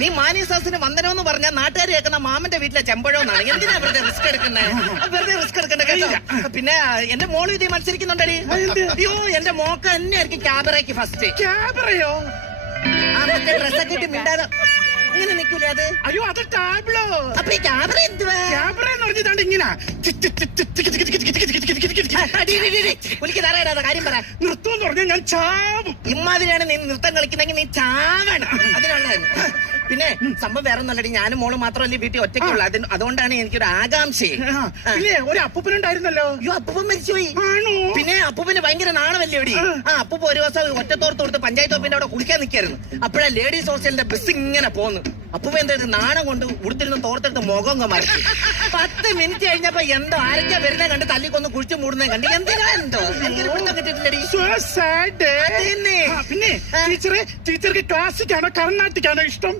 നീ മാനേസാസിന് വന്ദനം എന്ന് പറഞ്ഞാൽ നാട്ടുകാർ കേൾക്കുന്ന മാമന്റെ വീട്ടിലെ ചെമ്പഴമെന്നാണ്. എന്തിനാ വെറുതെ റിസ്ക് എടുക്കുന്നത്? വെറുതെ റിസ്ക് എടുക്കണ്ട കേട്ടോ. പിന്നെ എന്റെ മോള് ഇത് മത്സരിക്കുന്നുണ്ടടി. അയ്യോ എന്റെ മോക്ക് തന്നെ ആയിരിക്കും ക്യാബറയ്ക്ക് ഫസ്റ്റ്. ക്യാബറയോ? ആ മറ്റേ ഡ്രസ്സൊക്കെ ഇട്ട് മിണ്ടാതെ ഇങ്ങനെ നിക്കൂലേ അത്? അയ്യോ അത് ടാബ്ലോ. അപ്പൊ ഈ ക്യാബറ എന്തുവാ? ക്യാബറ എന്ന് പറഞ്ഞിട്ടാണ്ട് ഇങ്ങനെ കാര്യം പറ. നൃത്തം എന്ന് പറഞ്ഞാൽ ഞാൻ ചാവും. ഇമ്മാതിരിയാണ് നീ നൃത്തം കളിക്കുന്നെങ്കിൽ നീ ചാവണം. അതിനുള്ള പിന്നെ സംഭവം വേറെ ഒന്നല്ലടി, ഞാനും മോള് മാത്രമല്ലേ വീട്ടിൽ ഒറ്റയ്ക്കുള്ളൂ. അതുകൊണ്ടാണ് എനിക്കൊരു ആകാംക്ഷ. ഇല്ലേ ഒരു അപ്പൂപ്പനുണ്ടായിരുന്നല്ലോ. അയ്യോ അപ്പൂപ്പൻ മരിച്ചുപോയി. ആണോ? പിന്നെ അപ്പൂപ്പന് ഭയങ്കര നാണമല്ലേ ഓടി. അപ്പൂപ്പ ഒരു ദിവസം ഒറ്റത്തോർത്ത് കൊടുത്ത് പഞ്ചായത്ത് ഓഫീസിന്റെ അവിടെ കുളിക്കാൻ നിൽക്കായിരുന്നു. അപ്പോഴാ ലേഡീസ് ഹോസ്റ്റലിന്റെ ബസ് ഇങ്ങനെ പോന്നു. അപ്പൂപ്പ എന്താ നാണം കൊണ്ട് ഉടുത്തിരുന്ന് തോർത്തെടുത്ത് മുഖം മറിച്ചു. 10 മിനിറ്റ് കഴിഞ്ഞപ്പോ എന്തോ ആരൊക്കെ വരുന്ന കണ്ട് തല്ലിക്കൊന്ന് കുഴിച്ചു മൂടുന്ന കണ്ട് എന്തിനാ എന്തോ കിട്ടിയിട്ടില്ലടി. പിന്നെ ടീച്ചർക്ക് ക്ലാസിക്കാണോ കർണാട്ടിക്കാണോ ഇഷ്ടം?